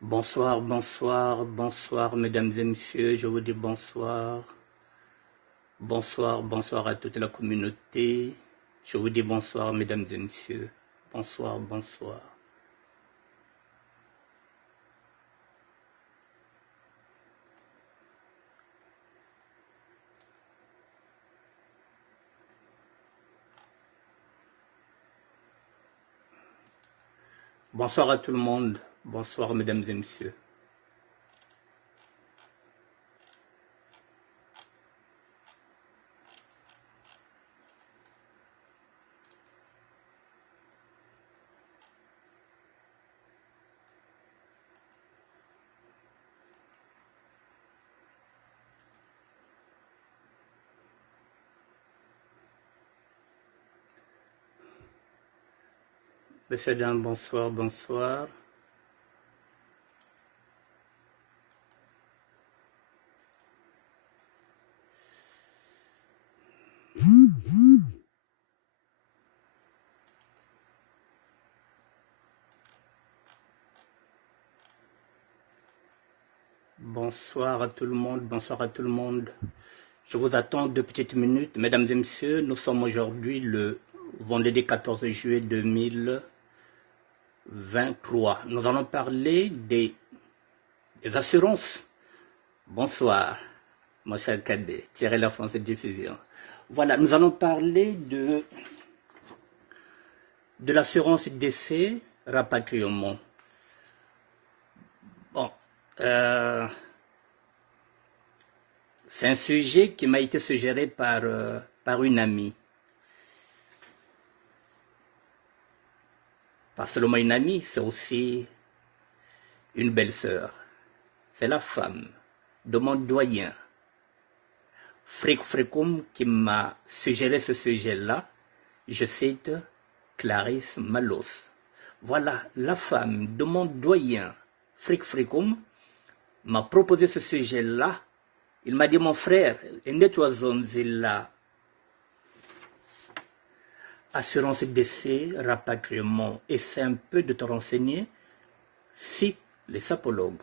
Bonsoir, bonsoir, bonsoir, mesdames et messieurs, je vous dis bonsoir. Bonsoir, bonsoir à toute la communauté. Je vous dis bonsoir, mesdames et messieurs. Bonsoir, bonsoir. Bonsoir à tout le monde. Bonsoir, mesdames et messieurs. Monsieur Dame, bonsoir, bonsoir. Bonsoir à tout le monde, bonsoir à tout le monde. Je vous attends 2 petites minutes. Mesdames et messieurs, nous sommes aujourd'hui le vendredi 14 juillet 2023. Nous allons parler des assurances. Bonsoir, mon cher cadet, Thierry La France Diffusion. Voilà, nous allons parler de l'assurance décès, rapatriement. Bon, c'est un sujet qui m'a été suggéré par une amie. Pas seulement une amie, c'est aussi une belle-sœur. C'est la femme de mon doyen, Fric Fricum, qui m'a suggéré ce sujet-là. Je cite Clarisse Malos. Voilà, la femme de mon doyen, Fric Fricum, m'a proposé ce sujet-là. Il m'a dit, mon frère, la assurance décès, rapatriement, et c'est un peu de te renseigner si les sapologues,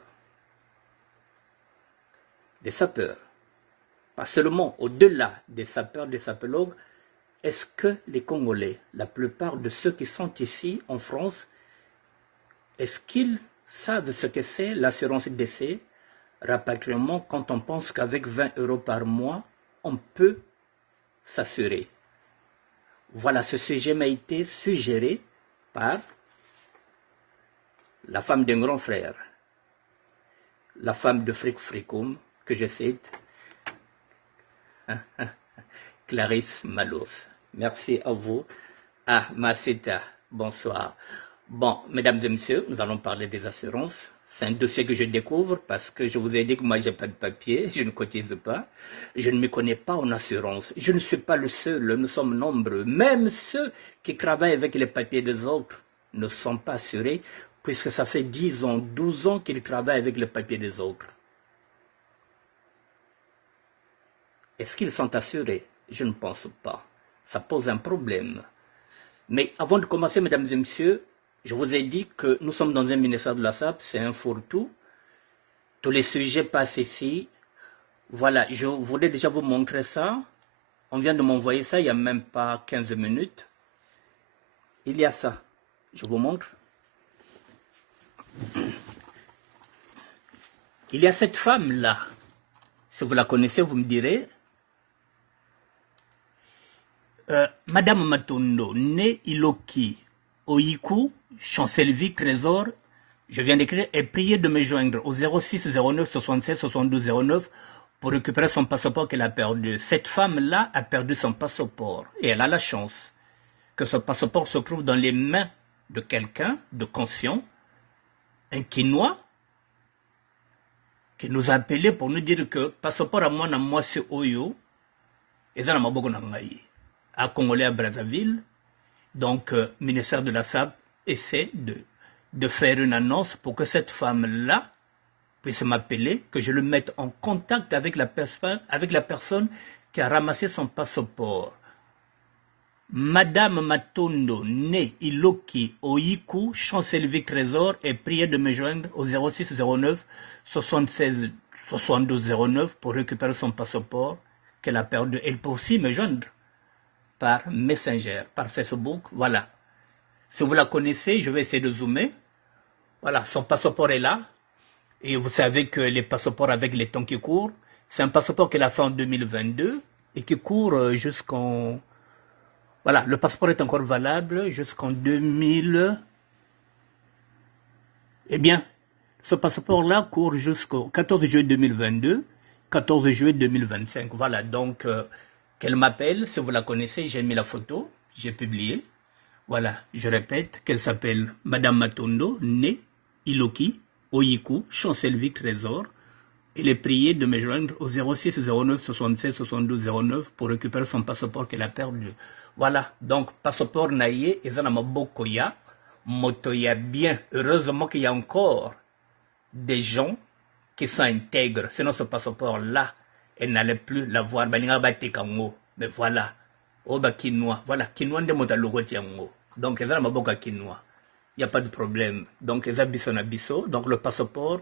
les sapeurs, pas seulement au-delà des sapeurs, des sapologues, est-ce que les Congolais, la plupart de ceux qui sont ici en France, est-ce qu'ils savent ce que c'est l'assurance décès, rapatriement, quand on pense qu'avec 20 € par mois, on peut s'assurer? Voilà, ce sujet m'a été suggéré par la femme d'un grand frère, la femme de Fric Fricum, que je cite, Clarisse Malos. Merci à vous. Ah, Masita, bonsoir. Bon, mesdames et messieurs, nous allons parler des assurances. C'est un dossier que je découvre parce que je vous ai dit que moi, je n'ai pas de papier, je ne cotise pas, je ne me connais pas en assurance. Je ne suis pas le seul, nous sommes nombreux. Même ceux qui travaillent avec les papiers des autres ne sont pas assurés puisque ça fait 10 ans, 12 ans qu'ils travaillent avec les papiers des autres. Est-ce qu'ils sont assurés? Je ne pense pas. Ça pose un problème. Mais avant de commencer, mesdames et messieurs, je vous ai dit que nous sommes dans un ministère de la SAP, c'est un fourre-tout. Tous les sujets passent ici. Voilà, je voulais déjà vous montrer ça. On vient de m'envoyer ça il n'y a même pas 15 minutes. Il y a ça. Je vous montre. Il y a cette femme-là. Si vous la connaissez, vous me direz. Madame Matondo, née Iloki, Oiku, Chancellerie, Trésor, je viens d'écrire, est priée de me joindre au 06 09 76 72 09 pour récupérer son passeport qu'elle a perdu. Cette femme-là a perdu son passeport et elle a la chance que ce passeport se trouve dans les mains de quelqu'un de conscient, un Quinois, qui nous a appelé pour nous dire que passeport à moi c'est Oyo, et ça n'a pas beaucoup à Congolais à Brazzaville. Donc, ministère de la SAP essaie de faire une annonce pour que cette femme-là puisse m'appeler, que je le mette en contact avec la personne qui a ramassé son passeport. Madame Matondo, née Iloki, Oiku, Champs-Élysées Trésor, est priée de me joindre au 06 09 76 72 09 pour récupérer son passeport qu'elle a perdu. Elle peut aussi me joindre par Messenger, par Facebook. Voilà. Si vous la connaissez, je vais essayer de zoomer. Voilà, son passeport est là. Et vous savez que les passeports avec les temps qui courent, c'est un passeport qu'elle a fait en 2022 et qui court jusqu'en... Voilà, le passeport est encore valable jusqu'en 2000. Eh bien, ce passeport-là court jusqu'au 14 juillet 2022, 14 juillet 2025. Voilà, donc, qu'elle m'appelle, si vous la connaissez, j'ai mis la photo, j'ai publié. Voilà, je répète, qu'elle s'appelle Madame Matondo, née Iloki, Oyiku, Champs-Élysées Trésor. Elle est priée de me joindre au 06 09 76 72 09 pour récupérer son passeport qu'elle a perdu. Voilà, donc passeport naïe, et ça n'a beaucoup ya, motoya bien. Heureusement qu'il y a encore des gens qui sont intègres. Sinon ce passeport-là, elle n'allait plus l'avoir. Mais voilà, oh bah quinoa, voilà, quinoa de motalogo tiango. Donc ça n'a beaucoup quinoa. Il n'y a pas de problème. Donc ça biso, donc le passeport.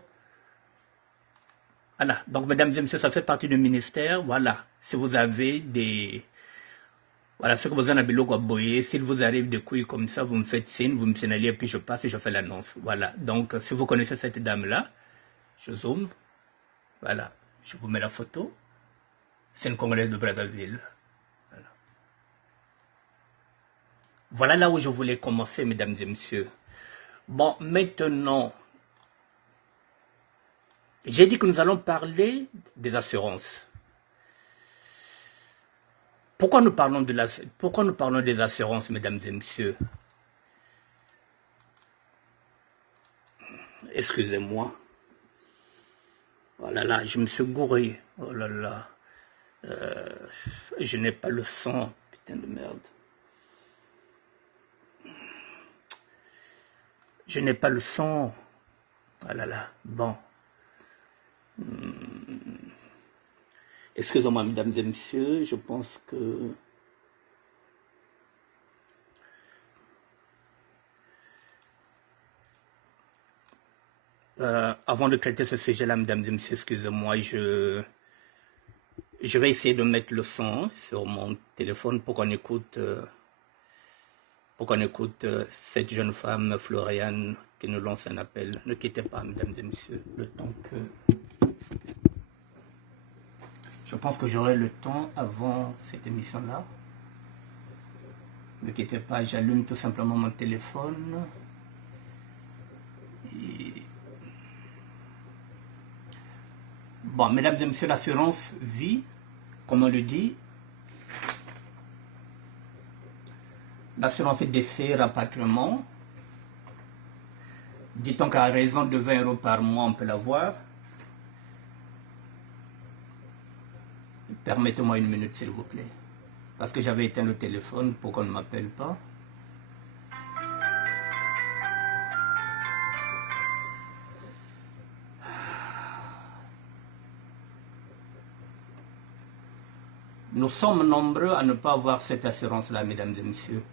Voilà, donc mesdames et messieurs, ça fait partie du ministère. Voilà, si vous avez des... Voilà, ce que vous en avez à boyer, s'il vous arrive des couilles comme ça, vous me faites signe, vous me signalez, puis je passe et je fais l'annonce. Voilà, donc si vous connaissez cette dame-là, je zoome. Voilà, je vous mets la photo. C'est une Congolaise de Brazzaville. Voilà. Voilà là où je voulais commencer, mesdames et messieurs. Bon, maintenant... J'ai dit que nous allons parler des assurances. Pourquoi nous parlons des assurances, mesdames et messieurs? Excusez-moi. Oh là là, je me suis gouré. Oh là là. Je n'ai pas le sang. Putain de merde. Je n'ai pas le sang. Oh là là. Bon. Excusez-moi, mesdames et messieurs, je pense que... avant de traiter ce sujet-là, mesdames et messieurs, excusez-moi, je vais essayer de mettre le son sur mon téléphone pour qu'on écoute, cette jeune femme, Floriane, qui nous lance un appel. Ne quittez pas, mesdames et messieurs, le temps que... Je pense que j'aurai le temps avant cette émission-là. Ne quittez pas, j'allume tout simplement mon téléphone. Et... Bon, mesdames et messieurs, l'assurance vie, comme on le dit, l'assurance décès, rapatriement. Dit-on qu'à raison de 20 € par mois, on peut l'avoir. Permettez-moi une minute, s'il vous plaît. Parce que j'avais éteint le téléphone pour qu'on ne m'appelle pas. Nous sommes nombreux à ne pas avoir cette assurance-là, mesdames et messieurs.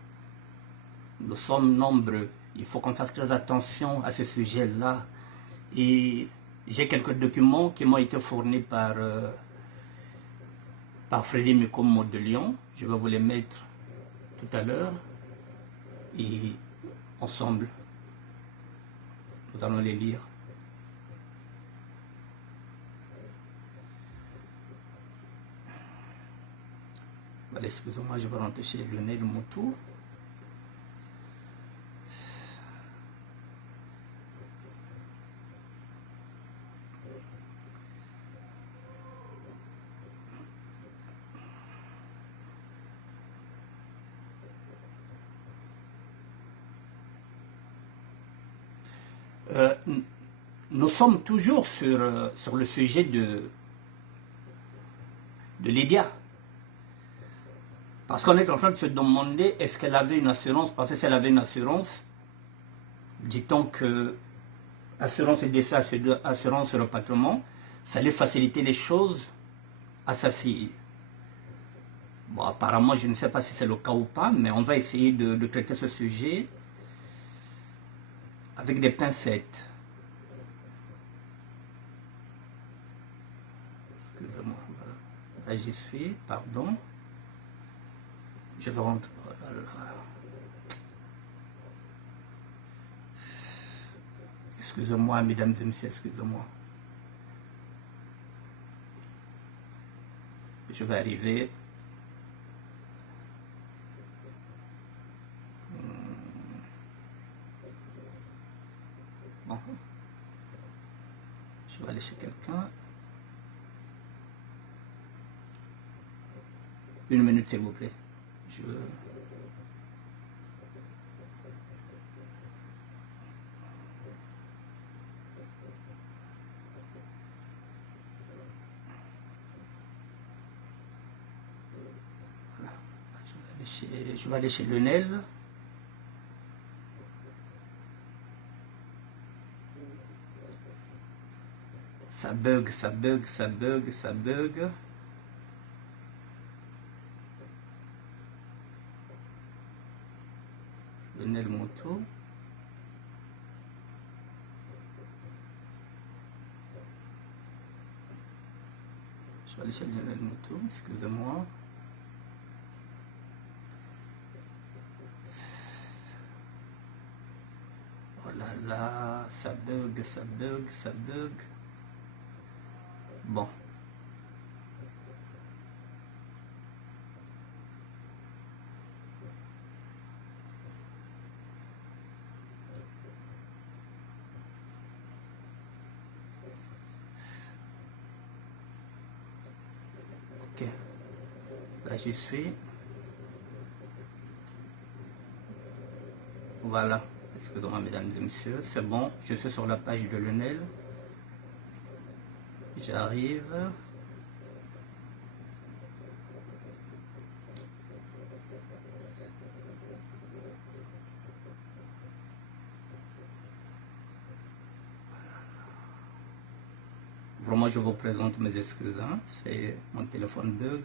Nous sommes nombreux. Il faut qu'on fasse très attention à ce sujet-là. Et j'ai quelques documents qui m'ont été fournis par Frédéric Mikomo de Lyon. Je vais vous les mettre tout à l'heure. Et ensemble, nous allons les lire. Voilà, excusez-moi, je vais rentrer chez Lionel Moutou. Nous sommes toujours sur le sujet de Lydia. Parce qu'on est en train de se demander est-ce qu'elle avait une assurance. Parce que si elle avait une assurance, dit-on que assurance et décès, assurance repatriement, ça allait faciliter les choses à sa fille. Bon, apparemment, je ne sais pas si c'est le cas ou pas, mais on va essayer de traiter ce sujet avec des pincettes. Excusez-moi. Là, j'y suis, pardon. Je vais rentrer. Oh là là. Excusez-moi, mesdames et messieurs, excusez-moi. Je vais arriver. Bon. Je vais aller chez quelqu'un. Une minute, s'il vous plaît. Je vais aller chez Lionel. Ça bug, ça bug, ça bug, ça bug. Lionel Moto. Je vais aller chez Lionel Moto, excusez-moi. Oh là là, ça bug, ça bug, ça bug. Bon. Ok. Là, j'y suis. Voilà. Excusez-moi, mesdames et messieurs. C'est bon. Je suis sur la page de Lionel. J'arrive. Vraiment, je vous présente mes excuses. Hein. C'est mon téléphone bug.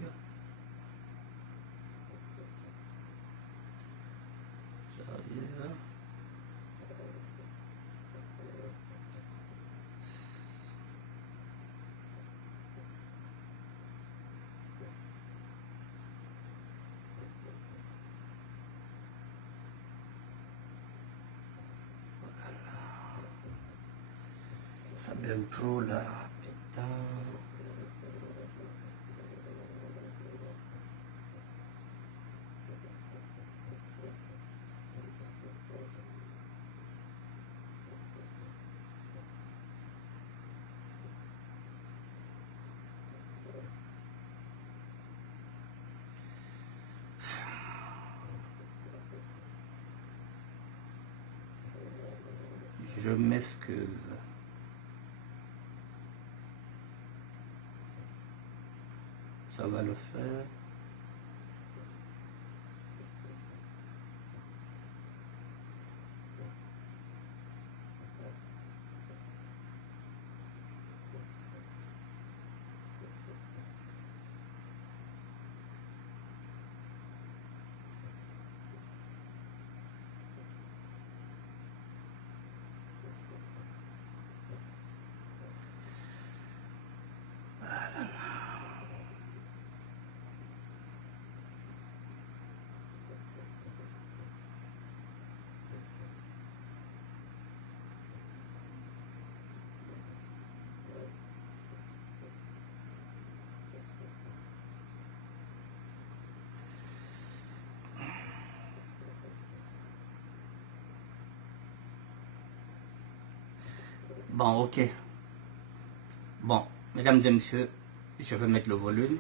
J'arrive. Ça bug trop là. Putain. Je m'excuse. Ça va le faire. Bon, ok. Bon, mesdames et messieurs, je vais mettre le volume.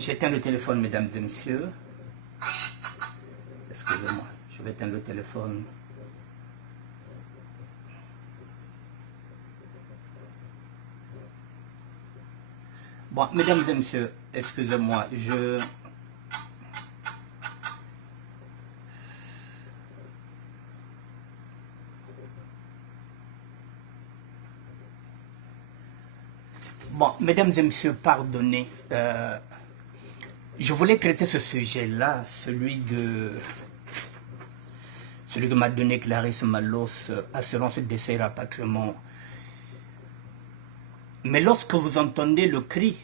J'éteins le téléphone, mesdames et messieurs. Excusez-moi, je vais éteindre le téléphone. Bon, mesdames et messieurs, excusez-moi, Bon, mesdames et messieurs, pardonnez. Je voulais traiter ce sujet-là, celui que m'a donné Clarisse Malos, assurance décès rapatriement. Mais lorsque vous entendez le cri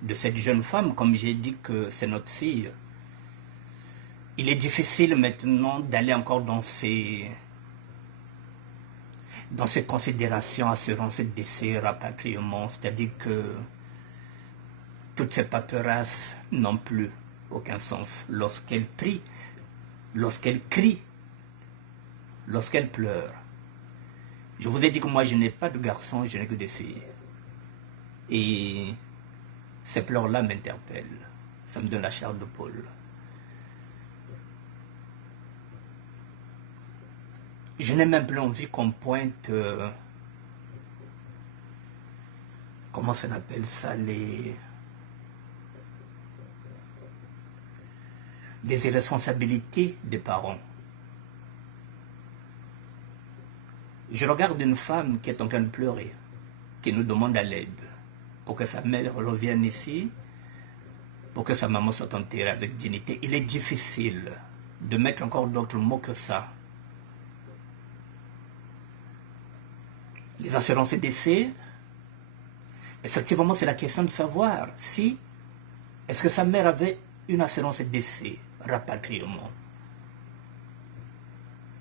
de cette jeune femme, comme j'ai dit que c'est notre fille, il est difficile maintenant d'aller encore dans ces considérations, assurance décès, rapatriement, c'est-à-dire que toutes ces paperasses n'ont plus aucun sens. Lorsqu'elle prie, lorsqu'elle crie, lorsqu'elle pleure. Je vous ai dit que moi je n'ai pas de garçon, je n'ai que des filles. Et ces pleurs-là m'interpellent. Ça me donne la chair de poule. Je n'ai même plus envie qu'on pointe... comment ça appelle ça, des irresponsabilités des parents. Je regarde une femme qui est en train de pleurer, qui nous demande à l'aide pour que sa mère revienne ici, pour que sa maman soit enterrée avec dignité. Il est difficile de mettre encore d'autres mots que ça. Les assurances décès, effectivement, c'est la question de savoir si, est-ce que sa mère avait une assurance décès, rapatriement.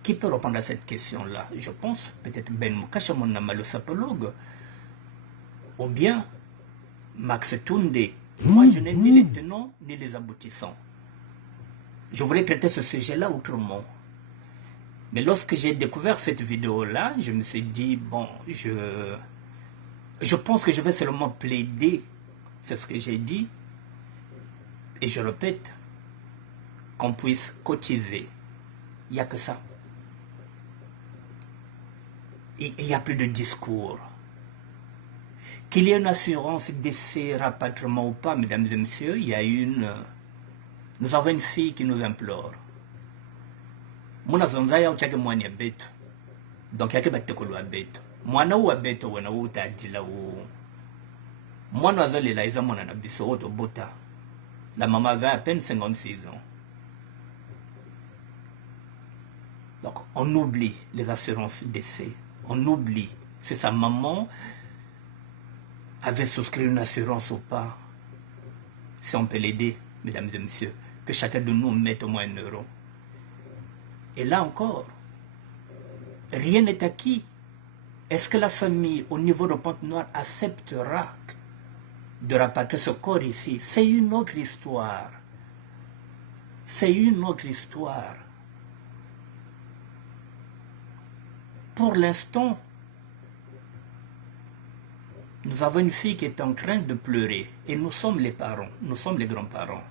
Qui peut répondre à cette question-là? Je pense peut-être Ben Moukasha, mon ami le sapologue, ou bien Max Tunde. Moi, je n'ai ni les tenants ni les aboutissants. Je voulais traiter ce sujet-là autrement. Mais lorsque j'ai découvert cette vidéo-là, je me suis dit, bon, je pense que je vais seulement plaider, c'est ce que j'ai dit, et je répète, qu'on puisse cotiser. Il n'y a que ça. Et il n'y a plus de discours. Qu'il y ait une assurance décès, rapatriement ou pas, mesdames et messieurs, il y a nous avons une fille qui nous implore. Muna zonzaya uchake mwani ya beto. Donc yake batekolo wa beto. Mwana wa beto wana uta adila u. Mwana wazole la iza mwana na biso oto bota. La maman avait à peine 56 ans. Donc on oublie les assurances décès. On oublie si sa maman avait souscrit une assurance ou pas. Si on peut l'aider, mesdames et messieurs, que chacun de nous mette au moins 1 euro. Et là encore, rien n'est acquis. Est-ce que la famille, au niveau de Pointe-Noire, acceptera de rapatrier ce corps ici? C'est une autre histoire. C'est une autre histoire. Pour l'instant, nous avons une fille qui est en train de pleurer. Et nous sommes les parents, nous sommes les grands-parents.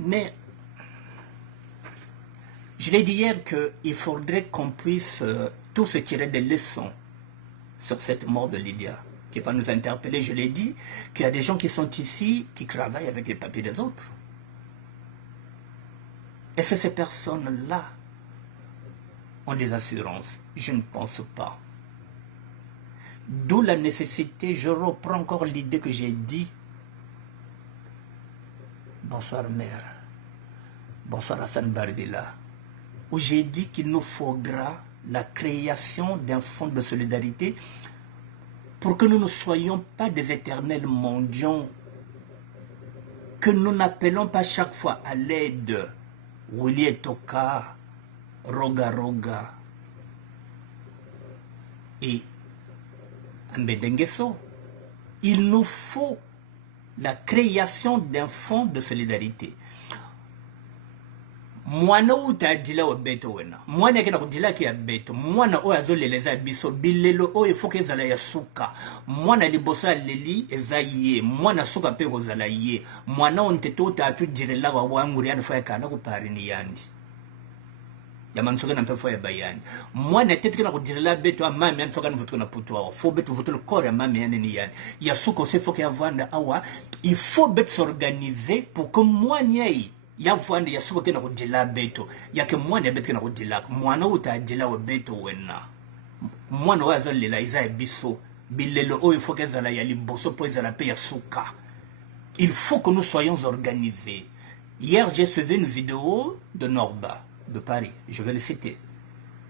Mais je l'ai dit hier qu'il faudrait qu'on puisse tous se tirer des leçons sur cette mort de Lydia, qui va nous interpeller. Je l'ai dit, qu'il y a des gens qui sont ici, qui travaillent avec les papiers des autres. Est-ce que ces personnes-là ont des assurances? Je ne pense pas. D'où la nécessité, je reprends encore l'idée que j'ai dit. Bonsoir mère, bonsoir Hassan Bardella, où j'ai dit qu'il nous faudra la création d'un fonds de solidarité pour que nous ne soyons pas des éternels mendiants, que nous n'appelons pas chaque fois à l'aide Willy Toka, Roga Roga et Ambedengeso. Il nous faut la création d'un fonds de solidarité. mwana uta adila wa beto wena mwana kena kudila ki ya beto mwana o azoleleza biso bilelo o efoke ezala ya suka mwana libosa leli eza ye mwana suka pe kozala ye mwana ontete uta atu direla wa wanguri yana faya kana kupari ni yandi ya mansoke na mpefa ya bayani mwana tete kena kudirela beto amami yana faka nuvutuko na putu awa fo beto vutu le corps ya mami yana ni yandi ya suka ose foke ya vanda awa il faut beto s'organiser pour que mwana yai ya vanda ya suka kena kudila beto ya ke mwana ya beto kena kudila mwana uta adila wa beto wena mwana wa azo lela iza ya biso bilelo o il faut que ezala ya liboso po ezala pe ya suka il faut que nous soyons organisés. Hier j'ai suivi une vidéo de Norba de Paris, je vais le citer,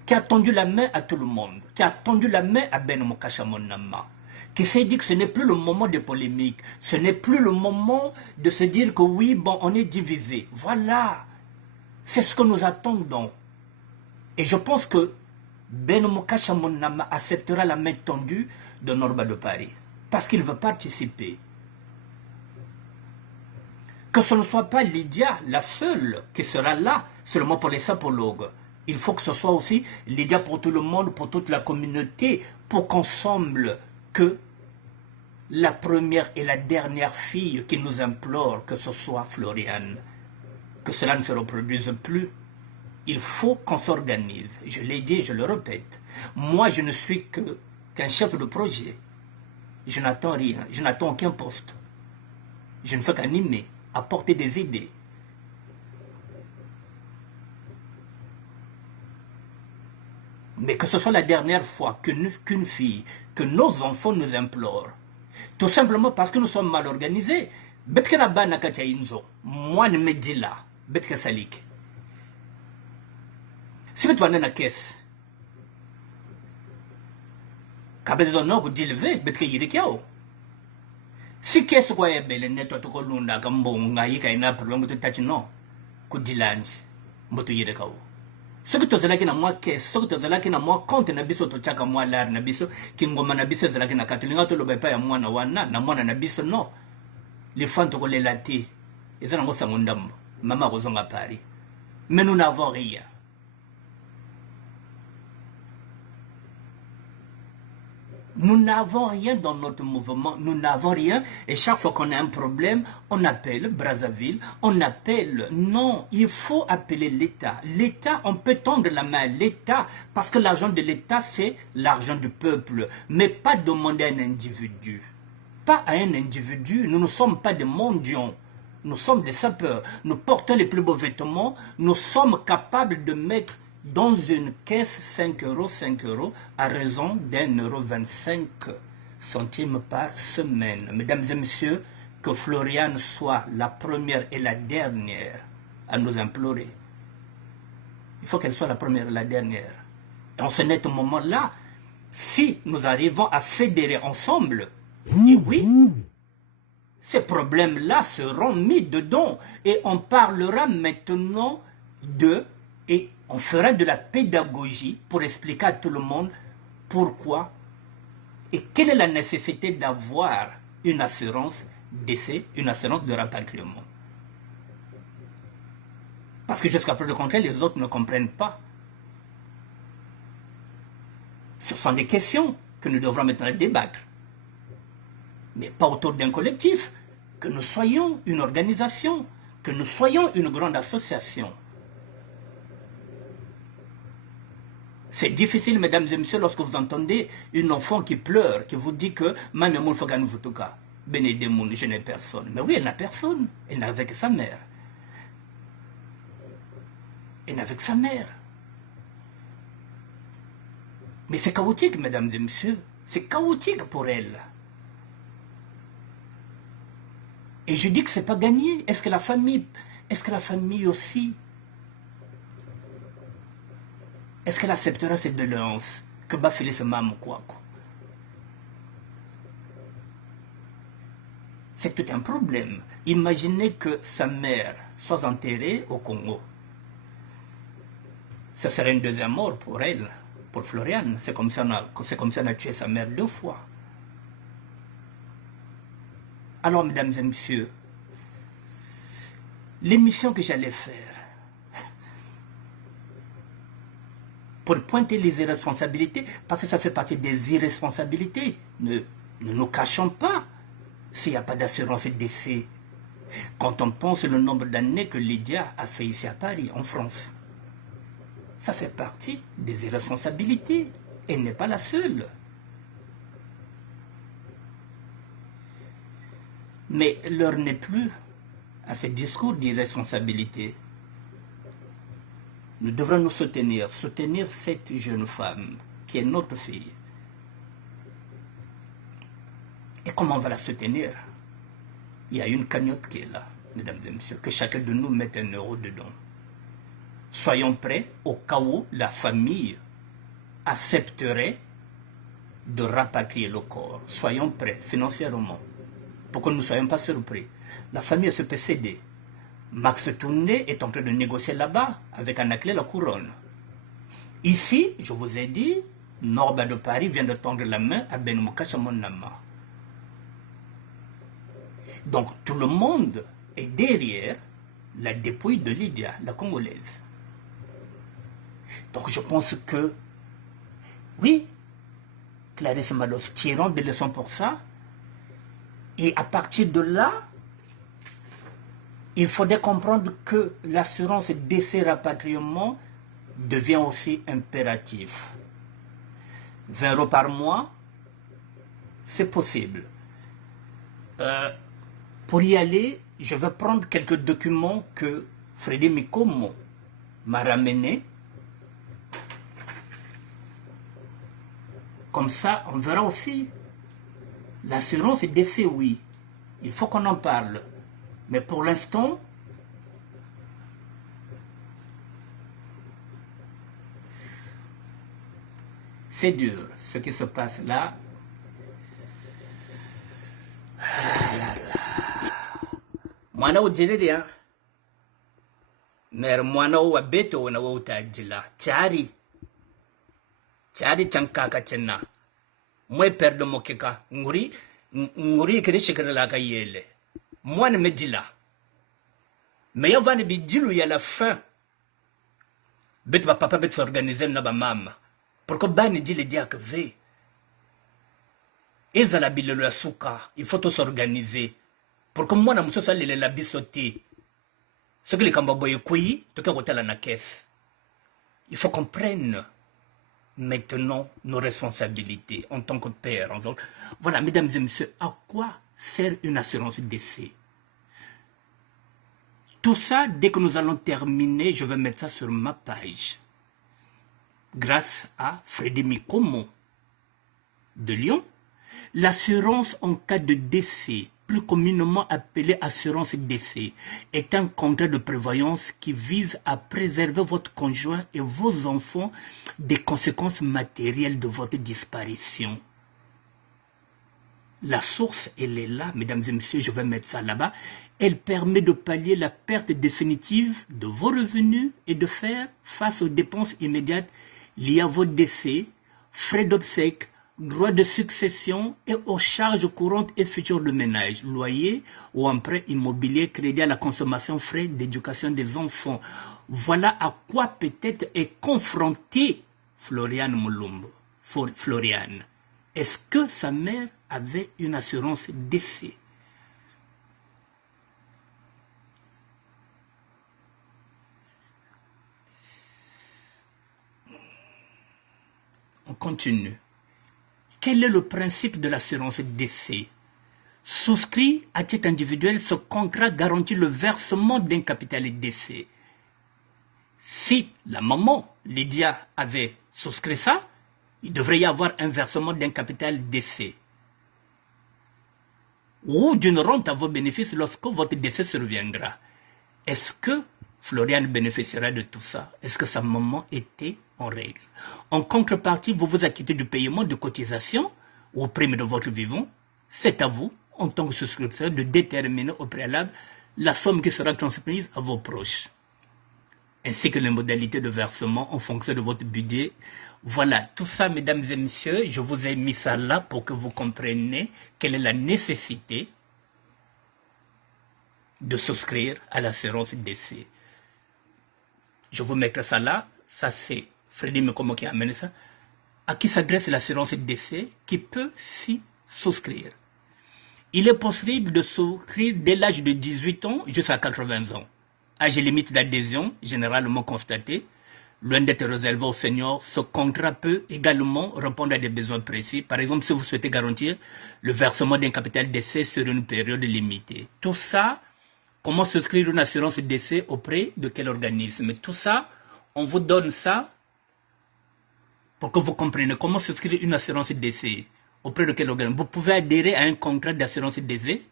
qui a tendu la main à tout le monde, qui a tendu la main à Ben Mokasha Monama, qui s'est dit que ce n'est plus le moment de polémique, ce n'est plus le moment de se dire que oui, bon, on est divisé. Voilà, c'est ce que nous attendons. Et je pense que Ben Mokasha Monama acceptera la main tendue de Norba de Paris, parce qu'il veut participer. Que ce ne soit pas Lydia, la seule, qui sera là, seulement pour les sapologues. Il faut que ce soit aussi Lydia pour tout le monde, pour toute la communauté, pour qu'on semble que la première et la dernière fille qui nous implore que ce soit Floriane. Que cela ne se reproduise plus. Il faut qu'on s'organise. Je l'ai dit, je le répète. Moi, je ne suis qu'un chef de projet. Je n'attends rien, je n'attends aucun poste. Je ne fais qu'animer, apporter des idées. Mais que ce soit la dernière fois qu'une fille, que nos enfants nous implorent, tout simplement parce que nous sommes mal organisés. Betke na ba nakacha inzo, moi ne me dis là, betke salik. Si tu vas dans la caisse, kabede dono ko dilve, betke yirikiao. Si caisse quoi est belle, neto to ko lunda kambonga yika ina problème to tachino, ko dilanji, mboto yirikao. Ce que tu as là moi caisse, ce que tu as là moi compte na biso to chaka moi lar na biso kingoma na biso zala na katulinga to loba pa ya mwana wana na mwana na biso no. Les fans to les laté. Ils ont ngosa ngondambo. Maman rozonga Paris. Mais nous n'avons rien. Nous n'avons rien dans notre mouvement, nous n'avons rien. Et chaque fois qu'on a un problème, on appelle Brazzaville, on appelle... Non, il faut appeler l'État. L'État, on peut tendre la main à l'État, parce que l'argent de l'État, c'est l'argent du peuple. Mais pas demander à un individu. Pas à un individu, nous ne sommes pas des mendiants. Nous sommes des sapeurs. Nous portons les plus beaux vêtements. Nous sommes capables de mettre dans une caisse 5 euros à raison d'1,25 € par semaine. Mesdames et messieurs, que Floriane soit la première et la dernière à nous implorer. Il faut qu'elle soit la première et la dernière. Et en ce net moment-là, si nous arrivons à fédérer ensemble, et oui, ces problèmes-là seront mis dedans et on parlera maintenant de... Et on fera de la pédagogie pour expliquer à tout le monde pourquoi et quelle est la nécessité d'avoir une assurance décès, une assurance de rapatriement. Parce que jusqu'à preuve de contraire, les autres ne comprennent pas. Ce sont des questions que nous devrons maintenant débattre. Mais pas autour d'un collectif, que nous soyons une organisation, que nous soyons une grande association. C'est difficile, mesdames et messieurs, lorsque vous entendez une enfant qui pleure, qui vous dit que « Maman, il faut qu'elle nous cas. Bénédémoun, je n'ai personne. » Mais oui, elle n'a personne. Elle n'a que sa mère. Elle n'a que sa mère. Mais c'est chaotique, mesdames et messieurs. C'est chaotique pour elle. Et je dis que ce n'est pas gagné. Est-ce que la famille aussi... Est-ce qu'elle acceptera cette doléance que Bafile se mame quoi? C'est tout un problème. Imaginez que sa mère soit enterrée au Congo. Ce serait une deuxième mort pour elle, pour Floriane. C'est comme ça qu'on a tué sa mère 2 fois. Alors, mesdames et messieurs, l'émission que j'allais faire, pour pointer les irresponsabilités, parce que ça fait partie des irresponsabilités. Ne nous cachons pas s'il n'y a pas d'assurance décès. Quand on pense le nombre d'années que Lydia a fait ici à Paris, en France, ça fait partie des irresponsabilités. Elle n'est pas la seule. Mais l'heure n'est plus à ce discours d'irresponsabilité. Nous devrons nous soutenir cette jeune femme qui est notre fille. Et comment on va la soutenir? Il y a une cagnotte qui est là, mesdames et messieurs, que chacun de nous mette 1 euro dedans. Soyons prêts au cas où la famille accepterait de rapatrier le corps. Soyons prêts financièrement pour que nous ne soyons pas surpris. La famille se peut céder. Max Tourné est en train de négocier là-bas avec Anaclé la couronne. Ici, je vous ai dit, Norba de Paris vient de tendre la main à Ben Mouka Chamonama. Donc tout le monde est derrière la dépouille de Lydia, la Congolaise. Donc je pense que, oui, Clarisse Malos, tirons des leçons pour ça. Et à partir de là, il faudrait comprendre que l'assurance décès rapatriement devient aussi impératif. 20 euros par mois, c'est possible. Pour y aller, je vais prendre quelques documents que Frédéric Mikomo m'a ramenés. Comme ça, on verra aussi. L'assurance décès, oui. Il faut qu'on en parle. Mais pour l'instant, c'est dur. Ce qui se passe là. Mwana ujiriri hein. Mer mwana wa beto na wa utajila. Chari chankaka chena. Mwe perde mokeka. Nguri kirishikira la kayele. Mwana medila. Mais avant de dire il y a la fin. Bet va papa bet s'organiser na ba mama. Pourquoi bani dit le dia que ve. Ezala bilelo ya suka. Il faut tous s'organiser. Pour que moi, je suis allé la bisoter. Ce que les Cambaboye couilles, tu peux retourner la caisse. Il faut qu'on prenne maintenant nos responsabilités en tant que père. Voilà, mesdames et messieurs, à quoi sert une assurance décès? Tout ça, dès que nous allons terminer, je vais mettre ça sur ma page. Grâce à Frédéric Mikomo de Lyon, l'assurance en cas de décès, plus communément appelée assurance décès, est un contrat de prévoyance qui vise à préserver votre conjoint et vos enfants des conséquences matérielles de votre disparition. La source, elle est là, mesdames et messieurs, je vais mettre ça là-bas. Elle permet de pallier la perte définitive de vos revenus et de faire face aux dépenses immédiates liées à votre décès, frais d'obsèques, droits de succession et aux charges courantes et futures de ménage, loyer ou emprunt immobilier, crédit à la consommation, frais d'éducation des enfants. Voilà à quoi peut-être est confronté Floriane Moulumbo. Floriane. Est-ce que sa mère avait une assurance décès? On continue. Quel est le principe de l'assurance décès? Souscrit à titre individuel, ce contrat garantit le versement d'un capital décès. Si la maman, Lydia, avait souscrit ça, il devrait y avoir un versement d'un capital décès ou d'une rente à vos bénéfices lorsque votre décès surviendra. Est-ce que Floriane bénéficiera de tout ça? Est-ce que sa maman était en règle? En contrepartie, vous vous acquittez du paiement de cotisation ou prime de votre vivant. C'est à vous, en tant que souscripteur, de déterminer au préalable la somme qui sera transmise à vos proches, ainsi que les modalités de versement en fonction de votre budget. Voilà, tout ça, mesdames et messieurs, je vous ai mis ça là pour que vous compreniez quelle est la nécessité de souscrire à l'assurance décès. Je vous mettrai ça là, ça c'est Freddy Mekomo qui a amené ça, à qui s'adresse l'assurance décès, qui peut s'y souscrire. Il est possible de souscrire dès l'âge de 18 ans jusqu'à 80 ans. Âge limite d'adhésion, généralement constaté. Loin d'être réservé aux seniors, ce contrat peut également répondre à des besoins précis. Par exemple, si vous souhaitez garantir le versement d'un capital décès sur une période limitée. Tout ça, comment souscrire une assurance décès auprès de quel organisme? Tout ça, on vous donne ça pour que vous compreniez comment souscrire une assurance décès auprès de quel organisme. Vous pouvez adhérer à un contrat d'assurance décès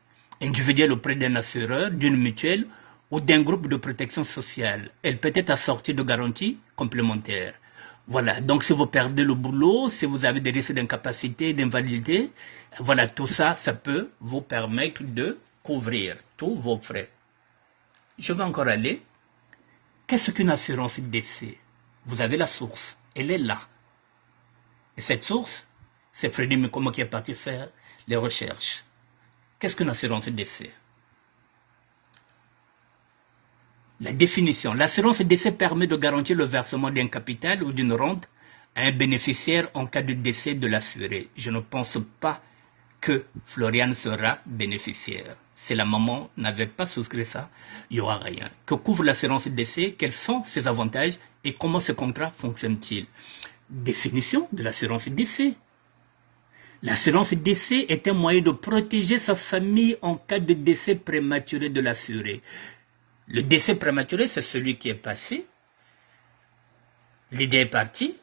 individuel auprès d'un assureur, d'une mutuelle ou d'un groupe de protection sociale. Elle peut être assortie de garanties complémentaires. Voilà, donc si vous perdez le boulot, si vous avez des risques d'incapacité, d'invalidité, voilà, tout ça, ça peut vous permettre de couvrir tous vos frais. Je vais encore aller. Qu'est-ce qu'une assurance décès? Vous avez la source, elle est là. Et cette source, c'est Freddy Mekomo qui est parti faire les recherches. Qu'est-ce qu'une assurance décès? La définition. L'assurance décès permet de garantir le versement d'un capital ou d'une rente à un bénéficiaire en cas de décès de l'assuré. Je ne pense pas que Floriane sera bénéficiaire. Si la maman n'avait pas souscrit ça, il n'y aura rien. Que couvre l'assurance décès? Quels sont ses avantages et comment ce contrat fonctionne-t-il? Définition de l'assurance décès. L'assurance décès est un moyen de protéger sa famille en cas de décès prématuré de l'assuré. Le décès prématuré, c'est celui qui est passé. L'idée est partie.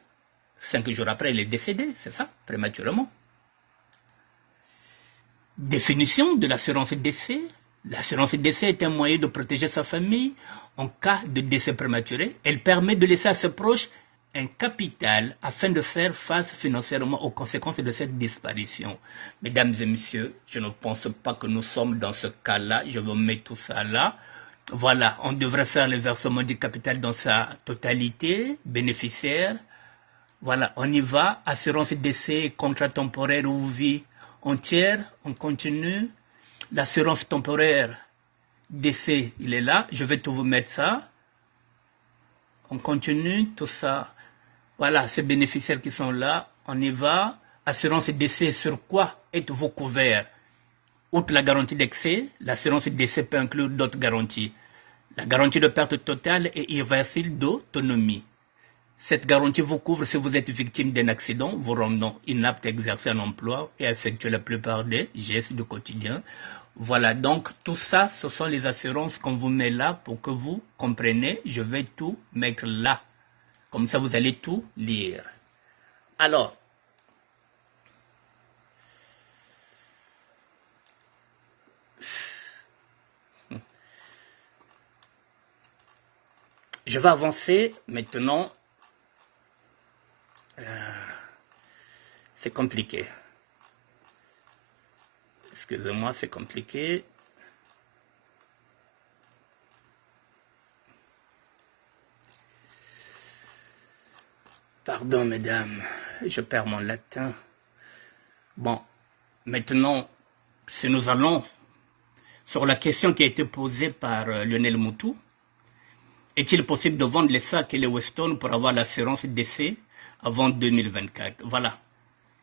5 jours après, il est décédé, c'est ça, prématurément. Définition de l'assurance décès. L'assurance décès est un moyen de protéger sa famille en cas de décès prématuré. Elle permet de laisser à ses proches un capital afin de faire face financièrement aux conséquences de cette disparition. Mesdames et messieurs, je ne pense pas que nous sommes dans ce cas-là. Je vais mettre tout ça là. Voilà, on devrait faire le versement du capital dans sa totalité, bénéficiaire. Voilà, on y va. Assurance décès, contrat temporaire ou vie entière, on continue. L'assurance temporaire, décès, il est là. Je vais tout vous mettre ça. On continue, tout ça. Voilà, ces bénéficiaires qui sont là, on y va. Assurance décès, sur quoi êtes-vous couvert? Outre la garantie d'excès, l'assurance décès peut inclure d'autres garanties. La garantie de perte totale et irréversible d'autonomie. Cette garantie vous couvre si vous êtes victime d'un accident, vous rendant inapte à exercer un emploi et à effectuer la plupart des gestes du quotidien. Voilà, donc tout ça, ce sont les assurances qu'on vous met là pour que vous compreniez. Je vais tout mettre là. Comme ça, vous allez tout lire. Alors, je vais avancer maintenant. C'est compliqué. Excusez-moi, c'est compliqué. Pardon, mesdames, je perds mon latin. Bon, maintenant, si nous allons sur la question qui a été posée par Lionel Moutou, est-il possible de vendre les sacs et les Weston pour avoir l'assurance décès avant 2024? Voilà.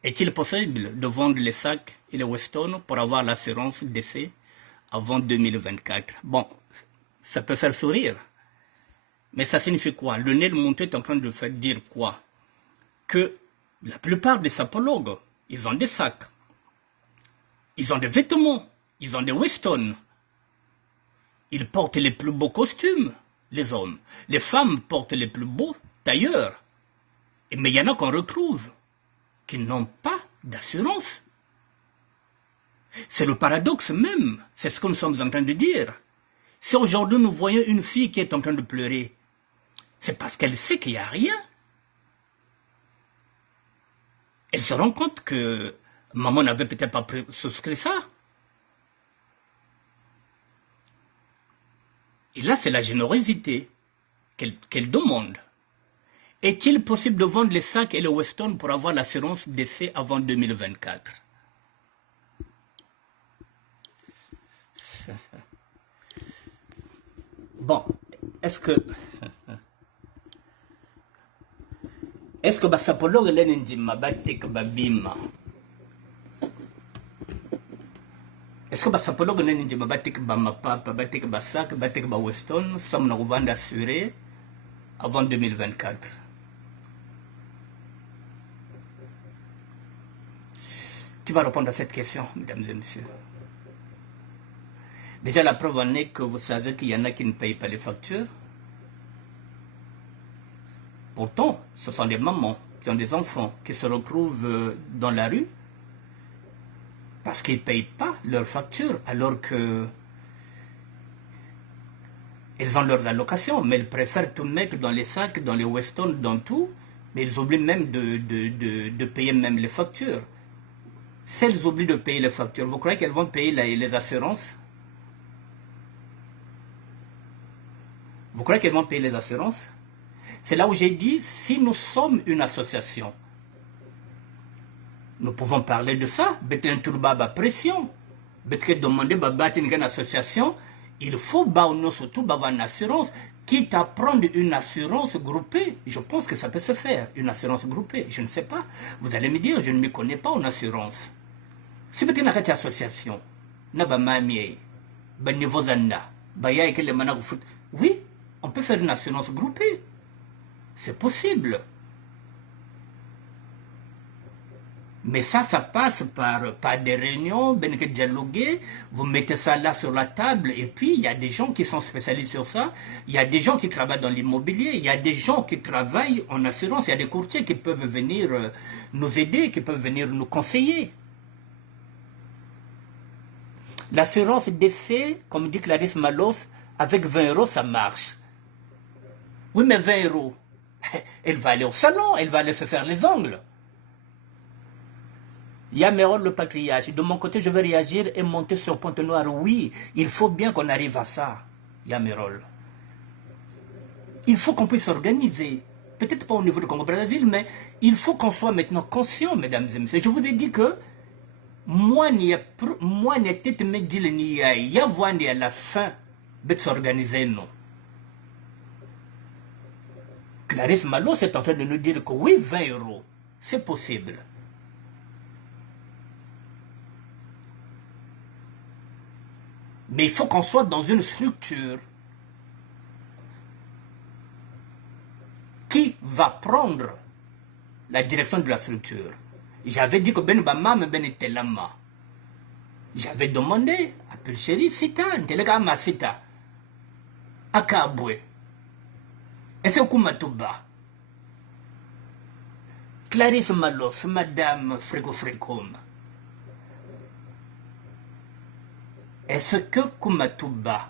Est-il possible de vendre les sacs et les Weston pour avoir l'assurance décès avant 2024? Bon, ça peut faire sourire. Mais ça signifie quoi? Lionel Moutou est en train de faire dire quoi? Que la plupart des sapologues, ils ont des sacs, ils ont des vêtements, ils ont des Weston. Ils portent les plus beaux costumes, les hommes. Les femmes portent les plus beaux tailleurs. Mais il y en a qu'on retrouve qui n'ont pas d'assurance. C'est le paradoxe même. C'est ce que nous sommes en train de dire. Si aujourd'hui nous voyons une fille qui est en train de pleurer, c'est parce qu'elle sait qu'il n'y a rien. Elle se rend compte que maman n'avait peut-être pas souscrit ça. Et là, c'est la générosité qu'elle demande. Est-il possible de vendre les sacs et le Weston pour avoir l'assurance décès avant 2024? Bon, est-ce que... Est-ce que basapologue l'enjima batek babima? Est-ce que basapologue l'enjima batek bamapapa, batek basak, batek ba Weston, somme na revendre assuré avant 2024? Qui va répondre à cette question, mesdames et messieurs? Déjà, la preuve en est que vous savez qu'il y en a qui ne payent pas les factures. Pourtant, ce sont des mamans qui ont des enfants qui se retrouvent dans la rue parce qu'ils ne payent pas leurs factures alors que ils ont leurs allocations, mais ils préfèrent tout mettre dans les sacs, dans les Weston, dans tout, mais ils oublient même de payer même les factures. Si elles oublient de payer les factures, vous croyez qu'elles vont payer les assurances? Vous croyez qu'elles vont payer les assurances? C'est là où j'ai dit, si nous sommes une association, nous pouvons parler de ça. Peut-être un tourbaba pression. Peut-être demander à une association, il faut surtout une assurance, quitte à prendre une assurance groupée. Je pense que ça peut se faire, une assurance groupée. Je ne sais pas. Vous allez me dire, je ne me connais pas en assurance. Si vous êtes une association, oui, on peut faire une assurance groupée. C'est possible. Mais ça passe par des réunions, dialoguer, vous mettez ça là sur la table, et puis il y a des gens qui sont spécialisés sur ça, il y a des gens qui travaillent dans l'immobilier, il y a des gens qui travaillent en assurance, il y a des courtiers qui peuvent venir nous aider, qui peuvent venir nous conseiller. L'assurance décès, comme dit Clarisse Malos, avec 20 €, ça marche. Oui, mais 20 €, elle va aller au salon, elle va aller se faire les ongles. Il y a Mérol le patriarche. De mon côté, je vais réagir et monter sur Pointe-Noire. Oui, il faut bien qu'on arrive à ça, Yamerol. Il faut qu'on puisse s'organiser. Peut-être pas au niveau de Congo-Brazzaville, mais il faut qu'on soit maintenant conscient, mesdames et messieurs. Je vous ai dit que moi, n'était me dit le nia, il y a voix à la fin de s'organiser, non. Clarisse Malo est en train de nous dire que oui, 20 €, c'est possible. Mais il faut qu'on soit dans une structure qui va prendre la direction de la structure. J'avais dit que Ben Bama me Ben Telama. J'avais demandé à Pulchéri Sita, Ntelegama Sita, Akabwe, et c'est Kumatuba. Clarisse Malos, Madame Frégo-Frécom. Est-ce que Kumatuba,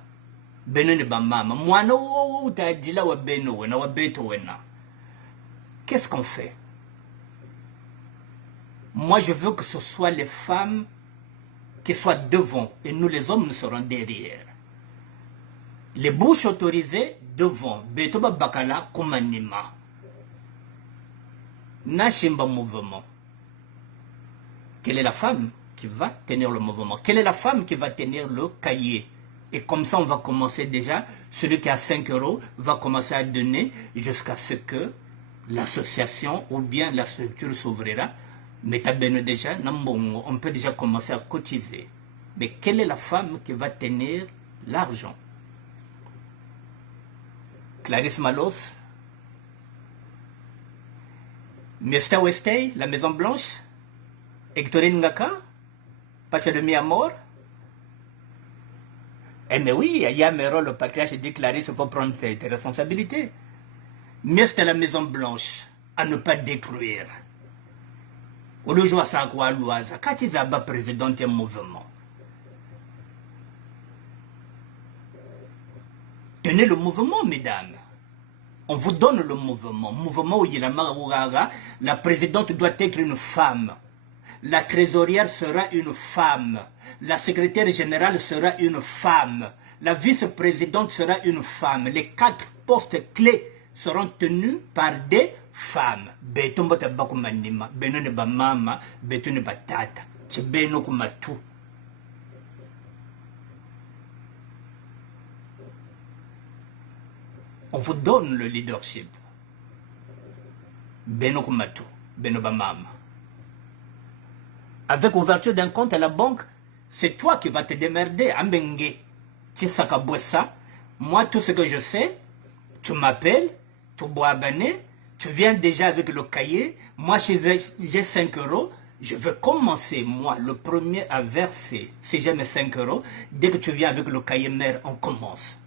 Benone Bamama, Mwana ou Tadila ou Beno, ou Betowena? Qu'est-ce qu'on fait? Moi, je veux que ce soit les femmes qui soient devant et nous, les hommes, nous serons derrière. Les bouches autorisées devant. Betoba Bakala Kumanima. Nashimba mouvement. Quelle est la femme qui va tenir le mouvement? Quelle est la femme qui va tenir le cahier? Et comme ça, on va commencer déjà. Celui qui a 5 € va commencer à donner jusqu'à ce que l'association ou bien la structure s'ouvrira. Mais déjà, on peut déjà commencer à cotiser. Mais quelle est la femme qui va tenir l'argent? Clarisse Malos, Mr. Westey, la Maison Blanche, Hectorine Ngaka, Pacha de Miamor. Eh mais oui, il y a Mero, le patriarche dit Clarisse, il faut prendre tes responsabilités. Mr. la Maison Blanche, à ne pas détruire. Au lieu de ça, quoi, l'oise, quand ils ont président d'un mouvement. Tenez le mouvement, mesdames. On vous donne le mouvement. Mouvement où il y a la présidente doit être une femme. La trésorière sera une femme. La secrétaire générale sera une femme. La vice-présidente sera une femme. Les 4 postes clés seront tenus par des femmes. Betombo tabaku manima, benone ba mama, betone ba tata. Tibeno kumatu. On vous donne le leadership. Benokumatu, Benobamam. Avec ouverture d'un compte à la banque, c'est toi qui vas te démerder, Ambenge. Tsakabwessa. Moi, tout ce que je sais, tu m'appelles, tu bois abonné, tu viens déjà avec le cahier. Moi, j'ai 5 euros. Je veux commencer, moi, le premier à verser, si j'ai mes 5 euros. Dès que tu viens avec le cahier mère, on commence.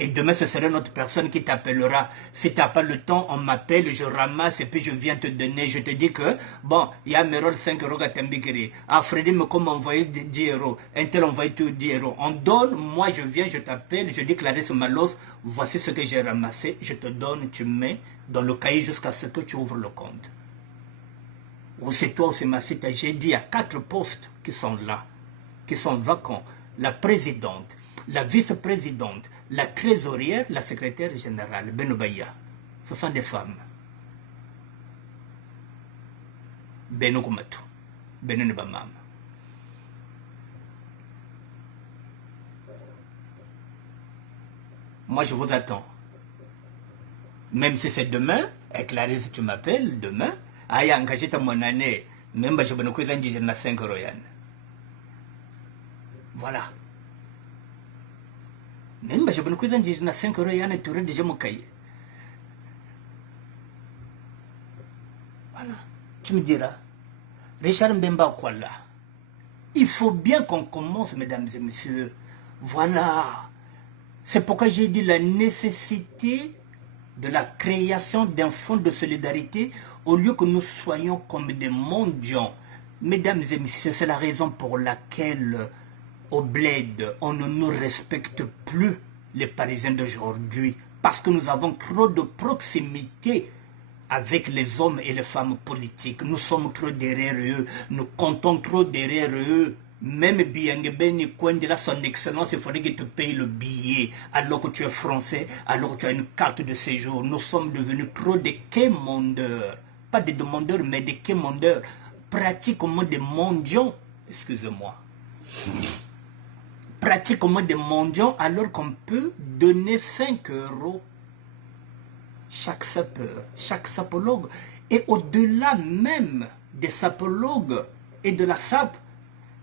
Et demain, ce sera notre personne qui t'appellera. Si tu n'as pas le temps, on m'appelle, je ramasse et puis je viens te donner. Je te dis que, bon, il y a mes rôles 5 euros à Tambigiri. Ah, Freddy me comme envoyé 10 euros. Un tel envoyé tout 10 euros. On donne, moi je viens, je t'appelle, je dis Clarisse Malos, voici ce que j'ai ramassé. Je te donne, tu mets dans le cahier jusqu'à ce que tu ouvres le compte. Ou c'est toi ou c'est ma cité. J'ai dit, il y a 4 postes qui sont là, qui sont vacants. La présidente, la vice-présidente, la trésorière, la secrétaire générale, Benobaya. Ce sont des femmes. Benokumatu, Benonibamam. Moi, je vous attends. Même si c'est demain, et Clarisse, tu m'appelles, demain, Aya engagé mon année, même si je ne peux pas 5 euros. Voilà. Même si je ne peux pas 5 euros, tu aurais déjà mon cahier. Voilà. Tu me diras, Richard Mbemba Kwala, il faut bien qu'on commence, mesdames et messieurs. Voilà. C'est pourquoi j'ai dit la nécessité de la création d'un fonds de solidarité au lieu que nous soyons comme des mendiants. Mesdames et messieurs, c'est la raison pour laquelle au bled, on ne nous respecte plus, les Parisiens d'aujourd'hui, parce que nous avons trop de proximité avec les hommes et les femmes politiques. Nous sommes trop derrière eux, nous comptons trop derrière eux. Même Biangebeni Kwendela, son excellence, il faudrait qu'il te paye le billet alors que tu es français, alors que tu as une carte de séjour. Nous sommes devenus trop des quémandeurs. Pas des demandeurs, mais des quémandeurs. Pratiquement des mendiants. Excusez-moi. Pratiquement des mendiants alors qu'on peut donner 5 euros chaque sapeur, chaque sapologue. Et au-delà même des sapologues et de la SAP,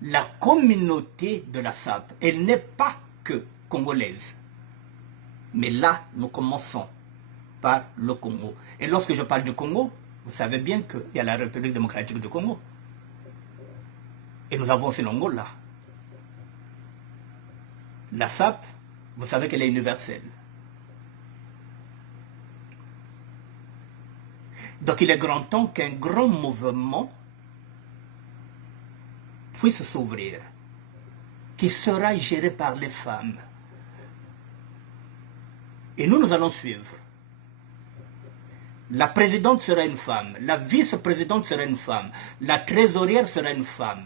la communauté de la SAP, elle n'est pas que congolaise. Mais là, nous commençons par le Congo. Et lorsque je parle du Congo, vous savez bien qu'il y a la République démocratique du Congo. Et nous avons aussi l'Angola. La SAP, vous savez qu'elle est universelle. Donc il est grand temps qu'un grand mouvement puisse s'ouvrir, qui sera géré par les femmes. Et nous allons suivre. La présidente sera une femme, la vice-présidente sera une femme, la trésorière sera une femme,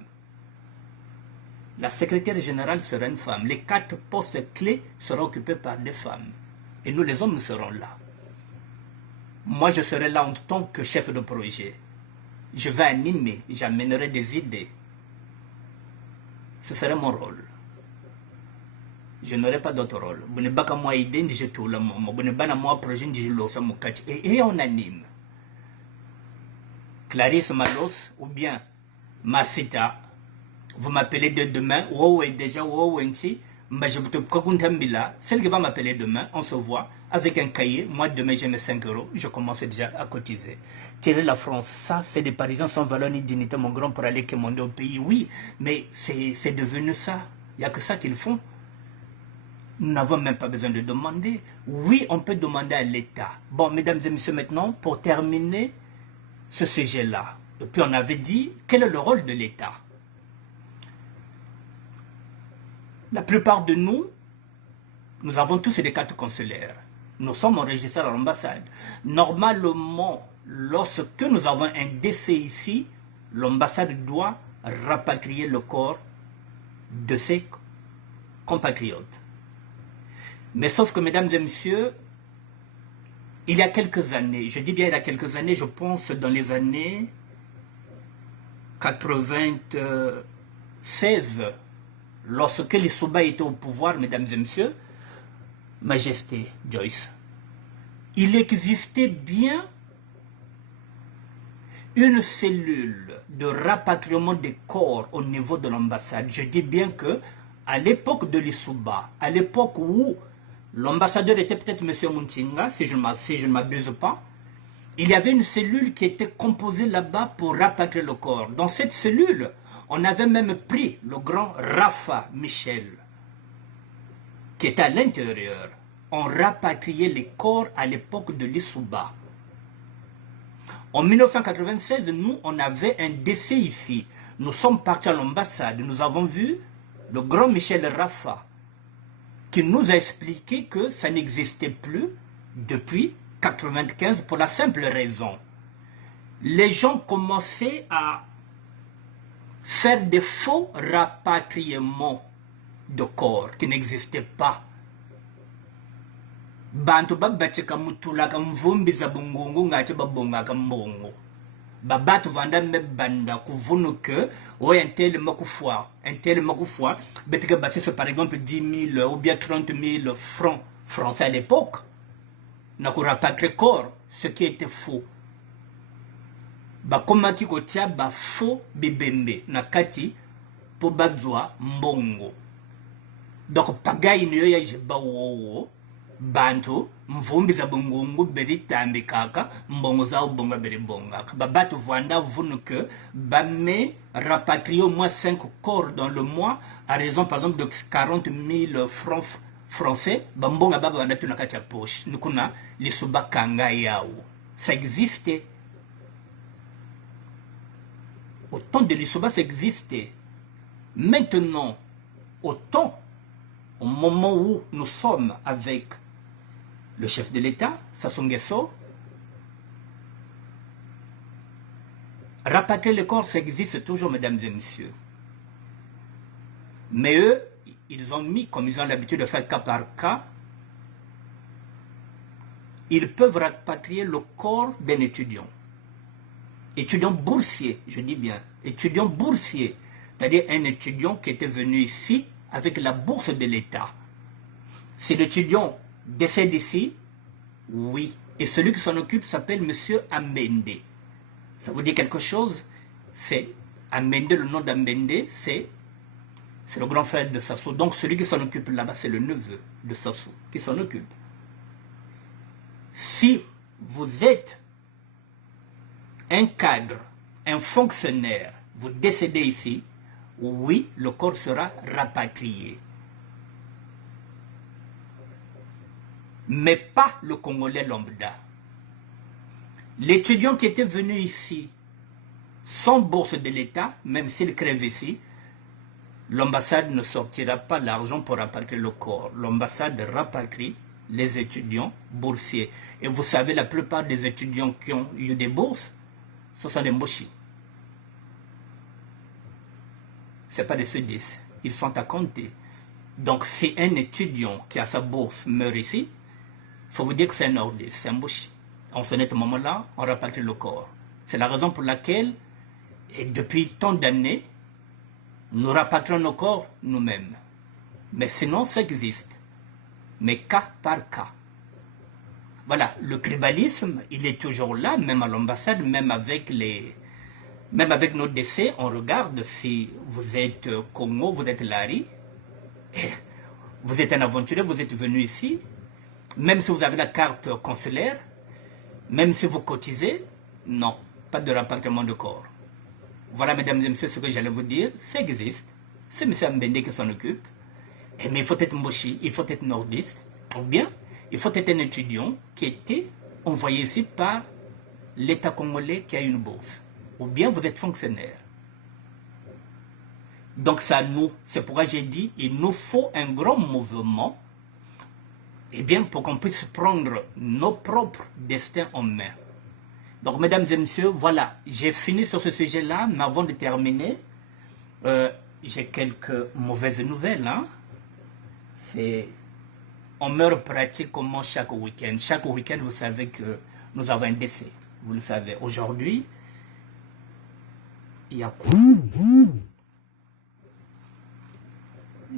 la secrétaire générale sera une femme. Les 4 postes clés seront occupés par des femmes. Et nous les hommes, nous serons là. Moi, je serai là en tant que chef de projet. Je vais animer, j'amènerai des idées. Ce serait mon rôle. Je n'aurai pas d'autre rôle. Et on anime. Clarisse Malos ou bien Masita, vous m'appelez de demain, celle qui va m'appeler demain, on se voit avec un cahier. Moi, demain, j'ai mes 5 euros. Je commence déjà à cotiser. Tirer la France, ça, c'est des Parisiens sans valeur ni dignité, mon grand, pour aller commander au pays. Oui, mais c'est devenu ça. Il n'y a que ça qu'ils font. Nous n'avons même pas besoin de demander. Oui, on peut demander à l'État. Bon, mesdames et messieurs, maintenant, pour terminer ce sujet-là. Et puis, on avait dit, quel est le rôle de l'État? La plupart de nous, nous avons tous des cartes consulaires. Nous sommes enregistrés à l'ambassade. Normalement, lorsque nous avons un décès ici, l'ambassade doit rapatrier le corps de ses compatriotes. Mais sauf que, mesdames et messieurs, il y a quelques années, je dis bien il y a quelques années, je pense dans les années 96, lorsque les Souba étaient au pouvoir, mesdames et messieurs, Majesté Joyce, il existait bien une cellule de rapatriement des corps au niveau de l'ambassade. Je dis bien que à l'époque de l'Issouba, à l'époque où l'ambassadeur était peut-être M. Muntinga, si je ne m'abuse pas, il y avait une cellule qui était composée là-bas pour rapatrier le corps. Dans cette cellule, on avait même pris le grand Rafa Michel, qui était à l'intérieur. On rapatriait les corps à l'époque de l'Issouba. En 1996, nous, on avait un décès ici. Nous sommes partis à l'ambassade. Nous avons vu le grand Michel Rafa, qui nous a expliqué que ça n'existait plus depuis 1995 pour la simple raison. Les gens commençaient à faire des faux rapatriements de corps qui n'existaient pas. Bantu babacheka mutulaka mvumbi za bungungu ngati babongaka mbongo. Babatu vanda mebanda kuvunu que ouais un tel makufwa, betika bâtisse par exemple 10 000 ou bien 30 000 francs français à l'époque. N'a qu'on rapatrie corps, ce qui était faux. Bakomaki kotia ba faux bibembe na kati po bazwa mbongo. Donc pagayi niyo ya jeba wowo. Bantu mvumbi za bungungu beri tambi kaka mbongo za ubonga beri bonga babatu vanda vunu que bame rapatrier au moins 5 corps dans le mois à raison par exemple de 40 000 francs français bambonga baba vanda tuna kati ya poche nukuna lisuba kanga yao. Ça existait au temps de l'Isuba, ça existait. Maintenant au moment où nous sommes avec le chef de l'État, Sassou Nguesso, rapatrier le corps, ça existe toujours, mesdames et messieurs. Mais eux, ils ont mis, comme ils ont l'habitude de faire cas par cas, ils peuvent rapatrier le corps d'un étudiant. Étudiant boursier, je dis bien, étudiant boursier, c'est-à-dire un étudiant qui était venu ici avec la bourse de l'État. Si l'étudiant décède ici, oui. Et celui qui s'en occupe s'appelle M. Ambende. Ça vous dit quelque chose? C'est Ambende, le nom d'Ambende, c'est le grand frère de Sassou. Donc celui qui s'en occupe là-bas, c'est le neveu de Sassou qui s'en occupe. Si vous êtes un cadre, un fonctionnaire, vous décédez ici, oui, le corps sera rapatrié. Mais pas le Congolais lambda. L'étudiant qui était venu ici, sans bourse de l'État, même s'il crève ici, l'ambassade ne sortira pas l'argent pour rapatrier le corps. L'ambassade rapatrie les étudiants boursiers. Et vous savez, la plupart des étudiants qui ont eu des bourses, ce sont des mochis. Ce n'est pas des C10. Ils sont à compter. Donc, si un étudiant qui a sa bourse meurt ici, il faut vous dire que c'est un nordiste, c'est un mochi. En ce moment-là, on rapatrie le corps. C'est la raison pour laquelle, et depuis tant d'années, nous rapatrions nos corps nous-mêmes. Mais sinon, ça existe. Mais cas par cas. Voilà, le tribalisme, il est toujours là, même à l'ambassade, même avec nos décès, on regarde si vous êtes Congo, vous êtes Lari, vous êtes un aventurier, vous êtes venu ici, même si vous avez la carte consulaire, même si vous cotisez, non, pas de rapatriement de corps. Voilà, mesdames et messieurs, ce que j'allais vous dire, ça existe. C'est M. Mbende qui s'en occupe. Mais il faut être mochi, il faut être nordiste, ou bien il faut être un étudiant qui était envoyé ici par l'État congolais qui a une bourse. Ou bien vous êtes fonctionnaire. Donc ça nous, c'est pourquoi j'ai dit, il nous faut un grand mouvement, eh bien, pour qu'on puisse prendre nos propres destins en main. Donc, mesdames et messieurs, voilà, j'ai fini sur ce sujet-là, mais avant de terminer, j'ai quelques mauvaises nouvelles. Hein? On meurt pratiquement chaque week-end. Chaque week-end, vous savez que nous avons un décès. Vous le savez. Aujourd'hui, il y a quoi?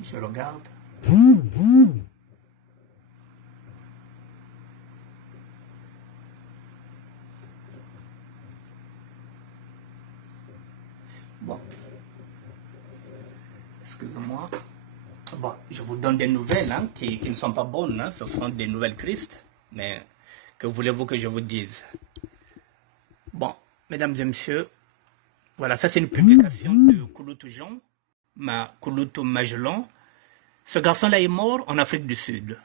Je regarde. Bon, excusez-moi. Bon, je vous donne des nouvelles hein, qui ne sont pas bonnes. Hein. Ce sont des nouvelles tristes. Mais que voulez-vous que je vous dise? Bon, mesdames et messieurs, voilà, ça c'est une publication de Kouloutou Jean, Kouloutou Magellan. Ce garçon-là est mort en Afrique du Sud.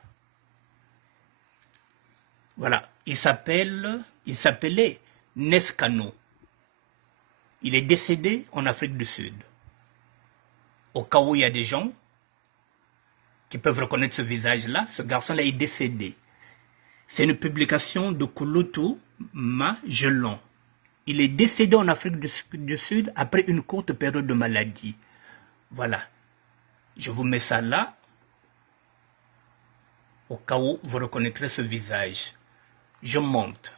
Voilà, il s'appelait Neskano. Il est décédé en Afrique du Sud. Au cas où il y a des gens qui peuvent reconnaître ce visage-là, ce garçon-là est décédé. C'est une publication de Kouloutou Magellan. Il est décédé en Afrique du Sud après une courte période de maladie. Voilà. Je vous mets ça là, au cas où vous reconnaîtrez ce visage. Je monte.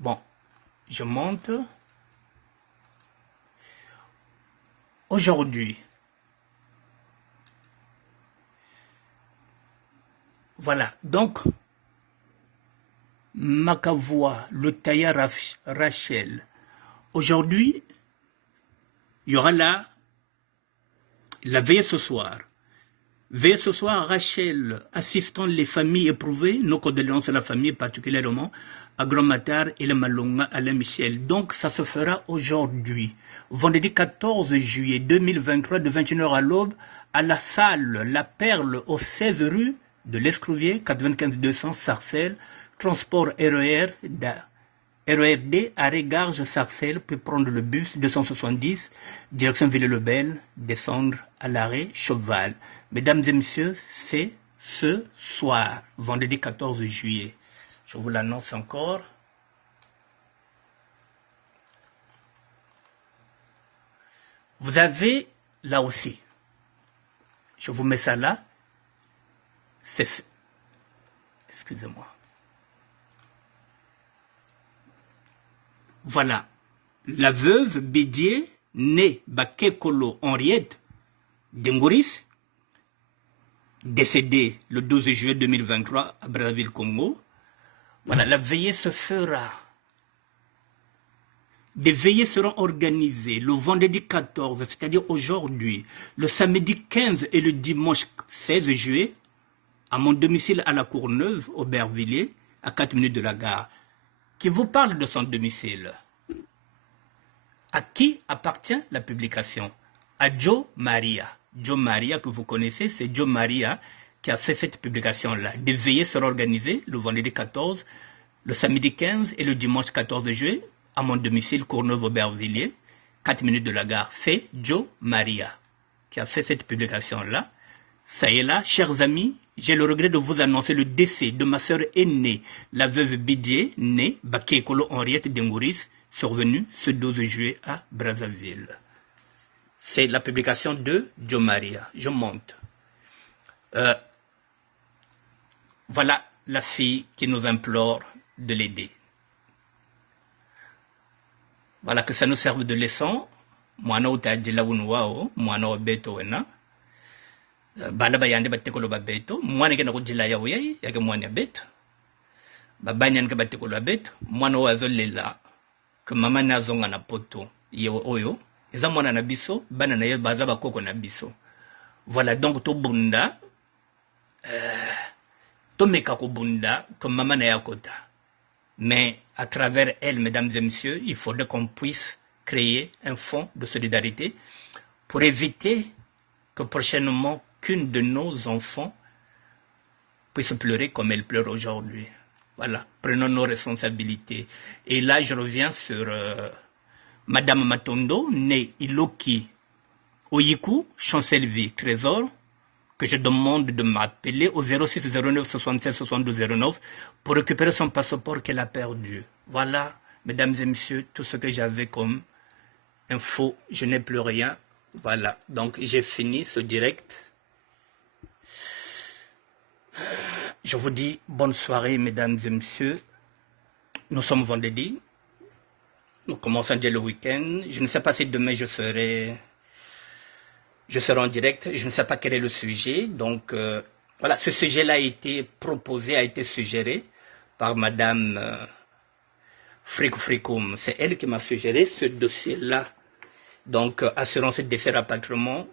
Bon, je monte. Aujourd'hui, voilà, donc, Makavoa, le tailleur Rachel. Aujourd'hui, il y aura la veillée ce soir. Veillée ce soir, Rachel, assistant les familles éprouvées, nos condoléances à la famille, particulièrement à Grand Matar et le Malonga à la Michel. Donc, ça se fera aujourd'hui, vendredi 14 juillet 2023, de 21h à l'aube, à la salle La Perle, au 16 rue de l'Escrouvier, 95 200 Sarcelles, transport RERD, arrêt Garges Sarcelles, puis prendre le bus 270, direction Ville-le-Bel, descendre à l'arrêt Cheval. Mesdames et messieurs, c'est ce soir, vendredi 14 juillet. Je vous l'annonce encore. Vous avez là aussi, je vous mets ça là, c'est, excusez-moi. Voilà, la veuve Bédier, née Bakekolo Henriette Dengouris, décédée le 12 juillet 2023 à Brazzaville, Congo. Voilà, la veillée se fera. Des veillées seront organisées le vendredi 14, c'est-à-dire aujourd'hui, le samedi 15 et le dimanche 16 juillet, à mon domicile à la Courneuve, au Bervilliers, à 4 minutes de la gare. Qui vous parle de son domicile? À qui appartient la publication? À Joe Maria. Joe Maria que vous connaissez, c'est Joe Maria qui a fait cette publication-là. Des veillées seront organisées le vendredi 14, le samedi 15 et le dimanche 14 juillet à mon domicile Courneuve-Aubervilliers, 4 minutes de la gare. C'est Joe Maria qui a fait cette publication-là. Ça y est là, chers amis, j'ai le regret de vous annoncer le décès de ma sœur aînée, la veuve Bidier, née Bakekolo Henriette Dengouris, survenue ce 12 juillet à Brazzaville. C'est la publication de Joe Maria. Je monte. Voilà la fille qui nous implore de l'aider. Voilà, que ça nous serve de leçon. Mwana utajila unwao, mwana obeto wena. Bala bayande batekolo babeto, mwana kena kujila ya uyai, yake mwana beto. Babanya nke batekolo babeto, mwana wazolela, ke mama nazonga na poto, yewo oyo. Eza mwana na biso, bana na ye baza bakoko na biso. Voilà, donc to bunda, to meka ko bunda, ke mama na yakota. Mais à travers elle, mesdames et messieurs, il faudrait qu'on puisse créer un fonds de solidarité pour éviter que prochainement qu'une de nos enfants puisse pleurer comme elle pleure aujourd'hui. Voilà, prenons nos responsabilités. Et là, je reviens sur Madame Matondo, née Iloki Oyiku, Chancellerie, Trésor, que je demande de m'appeler au 06 09 76 72 09 pour récupérer son passeport qu'elle a perdu. Voilà, mesdames et messieurs, tout ce que j'avais comme info. Je n'ai plus rien. Voilà, donc j'ai fini ce direct. Je vous dis bonne soirée, mesdames et messieurs. Nous sommes vendredi. Nous commençons déjà le week-end. Je ne sais pas si demain je serai en direct. Je ne sais pas quel est le sujet. Donc, voilà, ce sujet-là a été proposé, a été suggéré par Madame Fricoum, c'est elle qui m'a suggéré ce dossier-là. Donc, assurance décès rapatriement,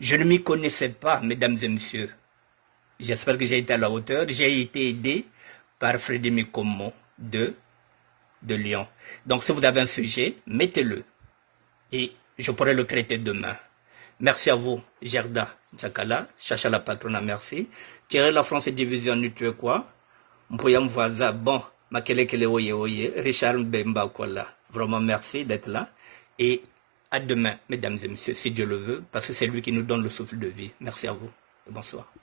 je ne m'y connaissais pas, mesdames et messieurs. J'espère que j'ai été à la hauteur. J'ai été aidé par Frédéric Como de Lyon. Donc, si vous avez un sujet, mettez-le et je pourrai le traiter demain. Merci à vous, Gerda Tchakala, Chacha la Patrona, merci. Thierry La France Division, tu quoi? Mpoyam Voisa, bon, Makele Kele Oye Oye, Richard Mbemba Kola. Vraiment merci d'être là. Et à demain, mesdames et messieurs, si Dieu le veut, parce que c'est lui qui nous donne le souffle de vie. Merci à vous et bonsoir.